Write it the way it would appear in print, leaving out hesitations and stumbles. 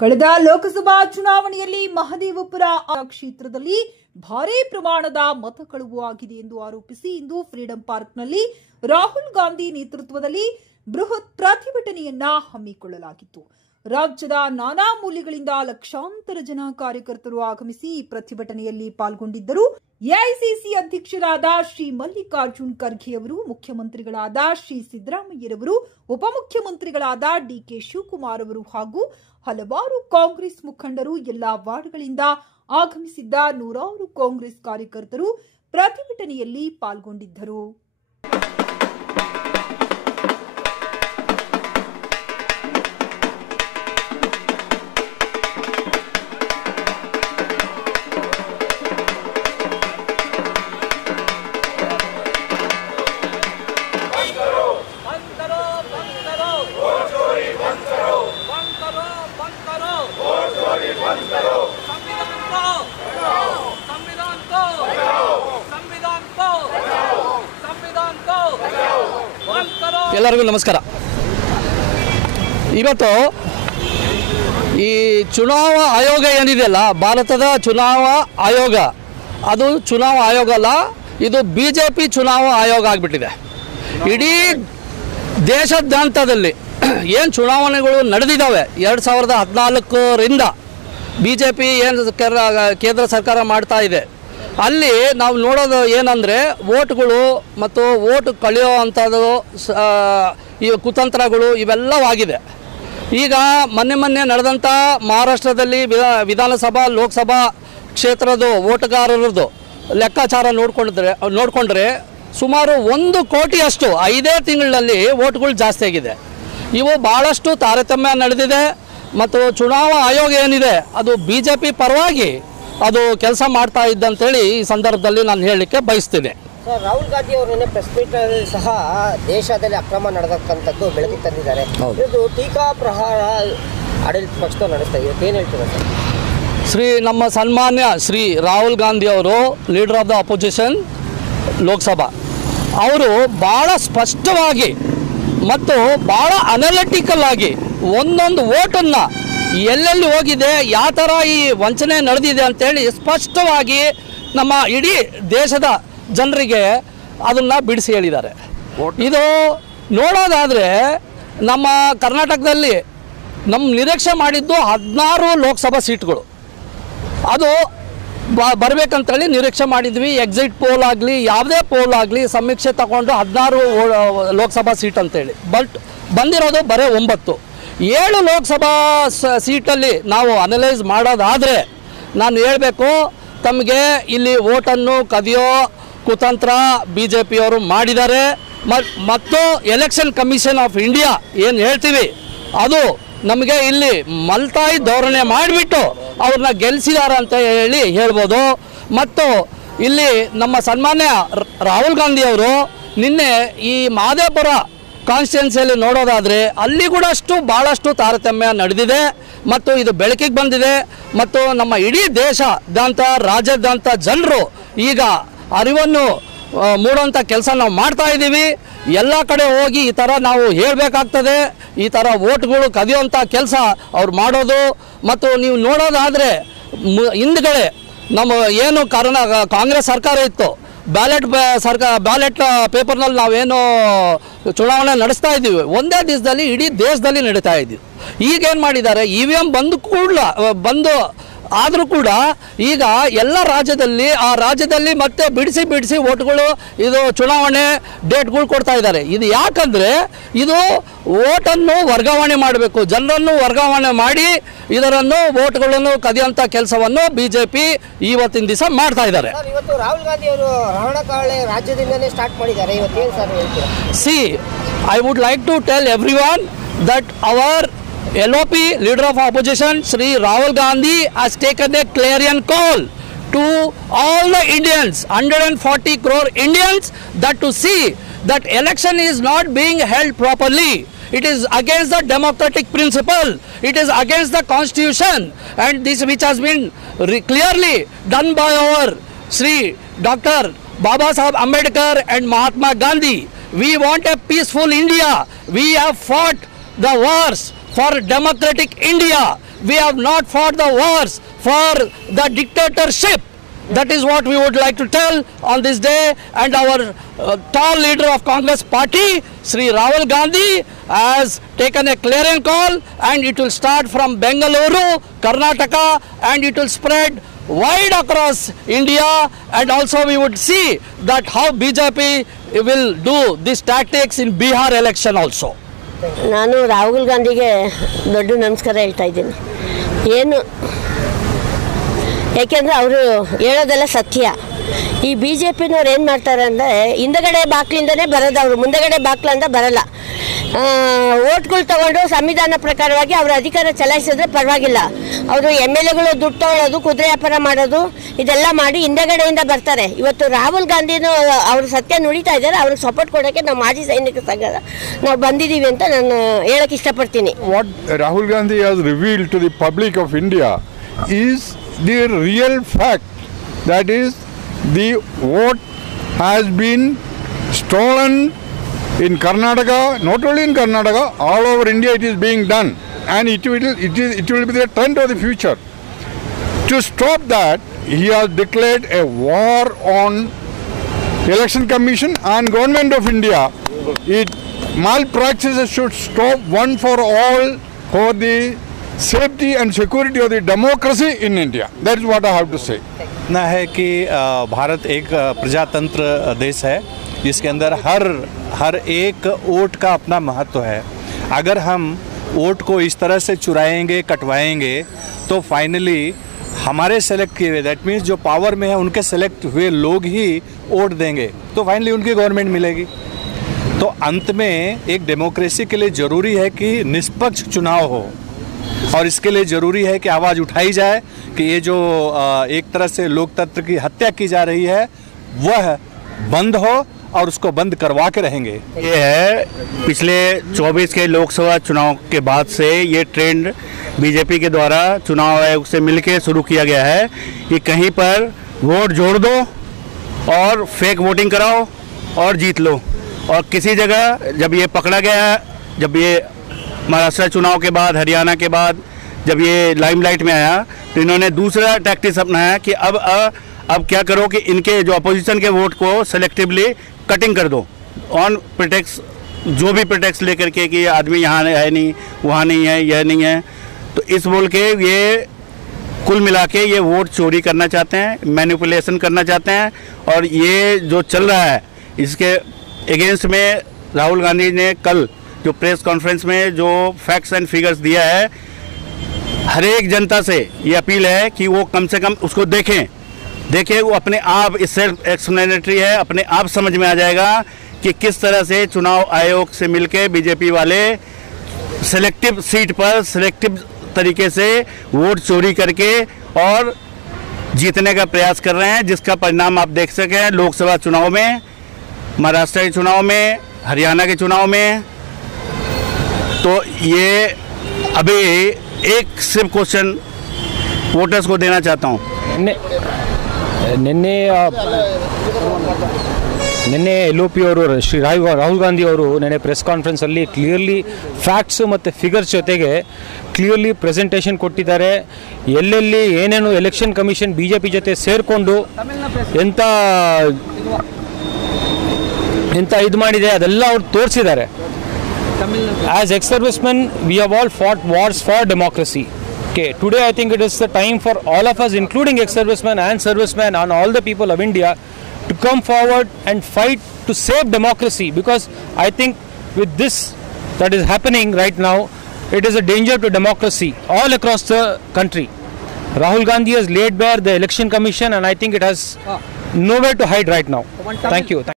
ಕಳೆದ ಲೋಕಸಭಾ ಚುನಾವಣೆಯಲ್ಲಿ ಮಹದೇವಪುರ ಕ್ಷೇತ್ರದಲ್ಲಿ ಭಾರೀ ಪ್ರಮಾಣದ ಮತ ಕಳವು ಆಗಿದೆ ಎಂದು ಆರೋಪಿಸಿ ಇಂದು ಫ್ರೀಡಂ ಪಾರ್ಕ್ನಲ್ಲಿ ರಾಹುಲ್ ಗಾಂಧಿ ನೇತೃತ್ವದಲ್ಲಿ ಬೃಹತ್ ಪ್ರತಿಭಟನೆಯನ್ನ ಹಮ್ಮಿಕೊಳ್ಳಲಾಗಿತ್ತು. ರಾಜ್ಯದ ನಾನಾ ಮೂಲೆಗಳಿಂದ ಲಕ್ಷಾಂತರ ಜನ ಕಾರ್ಯಕರ್ತರು ಆಗಮಿಸಿ ಈ ಪ್ರತಿಭಟನೆಯಲ್ಲಿ ಪಾಲ್ಗೊಂಡಿದ್ದರು. ಎಐಸಿಸಿ ಅಧ್ಯಕ್ಷರಾದ ಶ್ರೀ ಮಲ್ಲಿಕಾರ್ಜುನ್ ಖರ್ಗೆ ಅವರು, ಮುಖ್ಯಮಂತ್ರಿಗಳಾದ ಶ್ರೀ ಸಿದ್ದರಾಮಯ್ಯರವರು, ಉಪಮುಖ್ಯಮಂತ್ರಿಗಳಾದ ಡಿಕೆ ಶಿವಕುಮಾರ್ ಅವರು ಹಾಗೂ ಹಲವಾರು ಕಾಂಗ್ರೆಸ್ ಮುಖಂಡರು, ಎಲ್ಲಾ ವಾರ್ಡ್ಗಳಿಂದ ಆಗಮಿಸಿದ್ದ ನೂರಾರು ಕಾಂಗ್ರೆಸ್ ಕಾರ್ಯಕರ್ತರು ಪ್ರತಿಭಟನೆಯಲ್ಲಿ ಪಾಲ್ಗೊಂಡಿದ್ದರು. ಎಲ್ಲರಿಗೂ ನಮಸ್ಕಾರ. ಇವತ್ತು ಈ ಚುನಾವಣಾ ಆಯೋಗ ಏನಿದೆಯಲ್ಲ, ಭಾರತದ ಚುನಾವಣಾ ಆಯೋಗ, ಅದು ಚುನಾವಣಾ ಆಯೋಗ ಅಲ್ಲ, ಇದು BJP ಚುನಾವಣಾ ಆಯೋಗ ಆಗಿಬಿಟ್ಟಿದೆ. ಇಡೀ ದೇಶಾದ್ಯಂತದಲ್ಲಿ ಏನು ಚುನಾವಣೆಗಳು ನಡೆದಿದ್ದಾವೆ 2014ರಿಂದ BJP ಏನು ಕೇಂದ್ರ ಸರ್ಕಾರ ಮಾಡ್ತಾ ಇದೆ, ಅಲ್ಲಿ ನಾವು ನೋಡೋದು ಏನಂದರೆ ವೋಟ್ಗಳು ಮತ್ತು ವೋಟ್ ಕಳೆಯೋ ಅಂಥದ್ದು ಈ ಕುತಂತ್ರಗಳು ಇವೆಲ್ಲವಾಗಿದೆ. ಈಗ ಮೊನ್ನೆ ನಡೆದಂಥ ಮಹಾರಾಷ್ಟ್ರದಲ್ಲಿ ವಿಧಾನಸಭಾ ಲೋಕಸಭಾ ಕ್ಷೇತ್ರದ ವೋಟುಗಾರರದ್ದು ಲೆಕ್ಕಾಚಾರ ನೋಡಿಕೊಂಡ್ರೆ ಸುಮಾರು 1 ಕೋಟಿಯಷ್ಟು 5 ತಿಂಗಳಲ್ಲಿ ವೋಟ್ಗಳು ಜಾಸ್ತಿ ಆಗಿದೆ. ಇವು ಭಾಳಷ್ಟು ತಾರತಮ್ಯ ನಡೆದಿದೆ. ಮತ್ತು ಚುನಾವಣಾ ಆಯೋಗ ಏನಿದೆ ಅದು BJP ಪರವಾಗಿ ಅದು ಕೆಲಸ ಮಾಡ್ತಾ ಇದ್ದಂತೇಳಿ ಈ ಸಂದರ್ಭದಲ್ಲಿ ನಾನು ಹೇಳಲಿಕ್ಕೆ ಬಯಸ್ತೀನಿ. ಸರ್, ರಾಹುಲ್ ಗಾಂಧಿ ಅವರು ಪ್ರೆಸ್ ಮೀಟಲ್ಲಿ ಸಹ ದೇಶದಲ್ಲಿ ಅಕ್ರಮ ನಡೆದಕ್ಕಂಥದ್ದು ಬೆಳಕಿಗೆ ತಂದಿದ್ದಾರೆ. ಇದು ಟೀಕಾ ಪ್ರಹಾರ ಆಡಳಿತ ಪಕ್ಷದವ್ರು ನಡೆಸ್ತಾ ಇದೆ, ಏನು ಹೇಳ್ತೀರಾ ಸರ್? ನಮ್ಮ ಸನ್ಮಾನ್ಯ ಶ್ರೀ ರಾಹುಲ್ ಗಾಂಧಿ ಅವರು, leader of the opposition Lok Sabha, ಅವರು ಭಾಳ ಸ್ಪಷ್ಟವಾಗಿ ಮತ್ತು ಭಾಳ ಅನಲಿಟಿಕಲ್ ಆಗಿ ಒಂದೊಂದು ವೋಟನ್ನು ಎಲ್ಲೆಲ್ಲಿ ಹೋಗಿದೆ, ಯಾವ ಥರ ಈ ವಂಚನೆ ನಡೆದಿದೆ ಅಂತೇಳಿ ಸ್ಪಷ್ಟವಾಗಿ ನಮ್ಮ ಇಡೀ ದೇಶದ ಜನರಿಗೆ ಅದನ್ನು ಬಿಡಿಸಿ ಹೇಳಿದ್ದಾರೆ. ಇದು ನೋಡೋದಾದರೆ ನಮ್ಮ ಕರ್ನಾಟಕದಲ್ಲಿ ನಮ್ಮ ನಿರೀಕ್ಷೆ ಮಾಡಿದ್ದು 16 ಲೋಕಸಭಾ ಸೀಟ್ಗಳು ಅದು ಬರಬೇಕಂತೇಳಿ ನಿರೀಕ್ಷೆ ಮಾಡಿದ್ವಿ. ಎಕ್ಸಿಟ್ ಪೋಲ್ ಆಗಲಿ ಯಾವುದೇ ಪೋಲ್ ಆಗಲಿ ಸಮೀಕ್ಷೆ ತಗೊಂಡು 16 ಲೋಕಸಭಾ ಸೀಟ್ ಅಂತೇಳಿ, ಬಟ್ ಬಂದಿರೋದು ಬರೀ 9. 7 ಲೋಕಸಭಾ ಸೀಟಲ್ಲಿ ನಾವು ಅನಲೈಸ್ ಮಾಡೋದಾದರೆ ನಾನು ಹೇಳಬೇಕು, ತಮಗೆ ಇಲ್ಲಿ ವೋಟನ್ನು ಕದಿಯೋ ಕುತಂತ್ರ BJPಯವರು ಮಾಡಿದ್ದಾರೆ. ಮತ್ತು ಎಲೆಕ್ಷನ್ ಕಮಿಷನ್ ಆಫ್ ಇಂಡಿಯಾ ಏನು ಹೇಳ್ತೀವಿ ಅದು ನಮಗೆ ಇಲ್ಲಿ ಮಲ್ತಾಯಿ ಧೋರಣೆ ಮಾಡಿಬಿಟ್ಟು ಅವ್ರನ್ನ ಗೆಲ್ಲಿಸಿದ್ದಾರೆ ಅಂತ ಹೇಳ್ಬೋದು. ಮತ್ತು ಇಲ್ಲಿ ನಮ್ಮ ಸನ್ಮಾನ್ಯ ರಾಹುಲ್ ಗಾಂಧಿಯವರು ನಿನ್ನೆ ಈ ಮಹದೇವಪುರ ಕಾನ್ಸ್ಟಿಟ್ಯೂನ್ಸಿಯಲ್ಲಿ ನೋಡೋದಾದರೆ ಅಲ್ಲಿ ಕೂಡ ಭಾಳಷ್ಟು ತಾರತಮ್ಯ ನಡೆದಿದೆ ಮತ್ತು ಇದು ಬೆಳಕಿಗೆ ಬಂದಿದೆ. ಮತ್ತು ನಮ್ಮ ಇಡೀ ದೇಶದಾದ್ಯಂತ ರಾಜ್ಯಾದ್ಯಂತ ಜನರು ಈಗ ಅರಿವನ್ನು ಮೂಡುವಂಥ ಕೆಲಸ ನಾವು ಮಾಡ್ತಾ ಇದ್ದೀವಿ. ಎಲ್ಲ ಕಡೆ ಹೋಗಿ ಈ ಥರ ನಾವು ಹೇಳಬೇಕಾಗ್ತದೆ, ಈ ಥರ ವೋಟ್ಗಳು ಕದಿಯುವಂಥ ಕೆಲಸ ಅವ್ರು ಮಾಡೋದು. ಮತ್ತು ನೀವು ನೋಡೋದಾದರೆ ಹಿಂದ್ಗಡೆ ನಮ್ಮ ಏನು ಕಾಂಗ್ರೆಸ್ ಸರ್ಕಾರ ಇತ್ತು, ಬ್ಯಾಲೆಟ್ ಪೇಪರ್ನಲ್ಲಿ ನಾವೇನು ಚುನಾವಣೆ ನಡೆಸ್ತಾ ಇದ್ದೀವಿ, ಒಂದೇ ದಿವಸದಲ್ಲಿ ಇಡೀ ದೇಶದಲ್ಲಿ ನಡೀತಾ ಇದ್ದೀವಿ. ಈಗೇನು ಮಾಡಿದ್ದಾರೆ, EVM ಬಂದು ಆದರೂ ಕೂಡ ಈಗ ಎಲ್ಲ ರಾಜ್ಯದಲ್ಲಿ ಮತ್ತೆ ಬಿಡಿಸಿ ವೋಟ್ಗಳು ಇದು ಚುನಾವಣೆ ಡೇಟ್ಗಳು ಕೊಡ್ತಾ ಇದ್ದಾರೆ. ಇದು ಯಾಕಂದರೆ ಇದು ವೋಟನ್ನು ವರ್ಗಾವಣೆ ಮಾಡಬೇಕು, ಜನರನ್ನು ವರ್ಗಾವಣೆ ಮಾಡಿ ಇದರನ್ನು ವೋಟ್ಗಳನ್ನು ಕದಿಯುವಂಥ ಕೆಲಸವನ್ನು BJP ಇವತ್ತಿನ ದಿವಸ ಮಾಡ್ತಾ ಇದ್ದಾರೆ. ಇವತ್ತು ರಾಹುಲ್ ಗಾಂಧಿ ಅವರು ರಣಕಾಳೆ ರಾಜ್ಯದಿಂದನೇ ಸ್ಟಾರ್ಟ್ ಮಾಡಿದ್ದಾರೆ. ಇವತ್ತೇನು ಸರ್ ಹೇಳ್ತೀರಾ? I would like to tell everyone that our LOP, leader of opposition, Shri Rahul Gandhi, has taken a clarion call to all the Indians, 140 crore Indians, that to see that election is not being held properly. It is against the democratic principle. It is against the constitution, and this which has been clearly done by our Shri Dr. Baba Saheb Ambedkar and Mahatma Gandhi. We want a peaceful India. We have fought the wars for democratic India. We have not fought the wars for the dictatorship. That is what we would like to tell on this day. And our tall leader of Congress party, Sri Rahul Gandhi, has taken a clarion call, and it will start from Bengaluru, Karnataka, and it will spread wide across India. And also we would see that how BJP will do these tactics in Bihar election also. ನಾನು ರಾಹುಲ್ ಗಾಂಧಿಗೆ ದೊಡ್ಡ ನಮಸ್ಕಾರ ಹೇಳ್ತಾ ಇದ್ದೀನಿ. ಏನು ಯಾಕೆಂದರೆ ಅವರು ಹೇಳೋದೆಲ್ಲ ಸತ್ಯ. ಈ ಬಿ ಜೆ ಪಿನವ್ರು ಏನು ಮಾಡ್ತಾರೆ ಅಂದರೆ ಹಿಂದಗಡೆ ಬಾಕ್ಲಿಂದನೇ ಬರೋದು, ಅವರು ಮುಂದಗಡೆ ಬಾಕ್ಲಿಂದ ಬರಲ್ಲ. ಓಟ್ಗಳು ತಗೊಂಡು ಸಂವಿಧಾನ ಪ್ರಕಾರವಾಗಿ ಅವರು ಅಧಿಕಾರ ಚಲಾಯಿಸಿದ್ರೆ ಪರವಾಗಿಲ್ಲ. ಅವರು ಎಮ್ ಎಲ್ ಎಗಳು ದುಡ್ಡು ತಗೊಳ್ಳೋದು, ಕುದುರೆ ವ್ಯಾಪಾರ ಮಾಡೋದು, ಇದೆಲ್ಲ ಮಾಡಿ ಹಿಂದಗಡೆಯಿಂದ ಬರ್ತಾರೆ. ಇವತ್ತು ರಾಹುಲ್ ಗಾಂಧಿನೂ ಅವರು ಸತ್ಯ ನುಡಿತಾ ಇದ್ದಾರೆ. ಅವ್ರಿಗೆ ಸಪೋರ್ಟ್ ಕೊಡೋಕ್ಕೆ ನಾವು ಮಾಜಿ ಸೈನಿಕ ಸಂಘದ ನಾವು ಬಂದಿದ್ದೀವಿ ಅಂತ ನಾನು ಹೇಳಕ್ಕೆ ಇಷ್ಟಪಡ್ತೀನಿ. What Rahul Gandhi has revealed to the public of India is the real fact, that is the vote has been stolen in Karnataka. Not only in Karnataka, all over India it is being done, and it will be the trend of the future. To stop that, he has declared a war on Election Commission and Government of India. Malpractices should stop one for all for the safety and security of the democracy in India. That is what I have to say. ना है कि भारत एक प्रजातंत्र देश है जिसके अंदर हर एक वोट का अपना महत्व है. अगर हम वोट को इस तरह से चुराएंगे, कटवाएंगे, तो फाइनली हमारे सेलेक्ट किए हुए, दैट मीन्स जो पावर में है उनके सेलेक्ट हुए लोग ही वोट देंगे, तो फाइनली उनकी गवर्नमेंट मिलेगी. तो अंत में एक डेमोक्रेसी के लिए ज़रूरी है कि निष्पक्ष चुनाव हो, और इसके लिए ज़रूरी है कि आवाज़ उठाई जाए कि ये जो एक तरह से लोकतंत्र की हत्या की जा रही है वह बंद हो, और उसको बंद करवा के रहेंगे. ये है पिछले 24 के लोकसभा चुनाव के बाद से ये ट्रेंड बीजेपी के द्वारा चुनाव आयोग से मिलकर शुरू किया गया है कि कहीं पर वोट जोड़ दो और फेक वोटिंग कराओ और जीत लो. और किसी जगह जब ये पकड़ा गया, जब ये महाराष्ट्र चुनाव के बाद, हरियाणा के बाद जब ये लाइमलाइट में आया, तो इन्होंने दूसरा टैक्टिक्स अपनाया कि अब क्या करो कि इनके जो अपोजिशन के वोट को सेलेक्टिवली कटिंग कर दो, ऑन प्रिटेक्स, जो भी प्रिटेक्स लेकर के कि ये आदमी यहाँ है नहीं, वहाँ नहीं है, यह नहीं है. तो इस बोल के ये कुल मिला के ये वोट चोरी करना चाहते हैं, मैनिपुलेशन करना चाहते हैं. और ये जो चल रहा है इसके अगेंस्ट में राहुल गांधी ने कल जो प्रेस कॉन्फ्रेंस में जो फैक्ट्स एंड फिगर्स दिया है, हर एक जनता से ये अपील है कि वो कम से कम उसको देखें, वो अपने आप, इस सेल्फ एक्सप्लेनेटरी है, अपने आप समझ में आ जाएगा कि किस तरह से चुनाव आयोग से मिलके बीजेपी वाले सेलेक्टिव सीट पर सेलेक्टिव तरीके से वोट चोरी करके और जीतने का प्रयास कर रहे हैं, जिसका परिणाम आप देख सकें लोकसभा चुनाव में, महाराष्ट्र के चुनाव में, हरियाणा के चुनाव में. तो ये अभी एक सिर्फ क्वेश्चन वोटर्स को देना चाहता हूँ. ನಿನ್ನೆ LOP ಅವರು ಶ್ರೀ ರಾಹುಲ್ ಗಾಂಧಿ ಅವರು ನಿನ್ನೆ ಪ್ರೆಸ್ ಕಾನ್ಫರೆನ್ಸಲ್ಲಿ ಕ್ಲಿಯರ್ಲಿ ಫ್ಯಾಕ್ಟ್ಸು ಮತ್ತು ಫಿಗರ್ಸ್ ಜೊತೆಗೆ ಕ್ಲಿಯರ್ಲಿ ಪ್ರೆಸೆಂಟೇಷನ್ ಕೊಟ್ಟಿದ್ದಾರೆ. ಎಲ್ಲೆಲ್ಲಿ ಏನೇನು ಎಲೆಕ್ಷನ್ ಕಮಿಷನ್ BJP ಜೊತೆ ಸೇರಿಕೊಂಡು ಎಂಥ ಇದು ಮಾಡಿದೆ ಅದೆಲ್ಲ ಅವ್ರು ತೋರಿಸಿದ್ದಾರೆ. As ex-servicemen, we have all fought wars for democracy. Okay, today I think it is the time for all of us, including ex-servicemen and servicemen and all the people of India, to come forward and fight to save democracy, because I think with this that is happening right now, it is a danger to democracy all across the country. Rahul Gandhi has laid bare the election commission, and I think it has nowhere to hide right now. Thank you.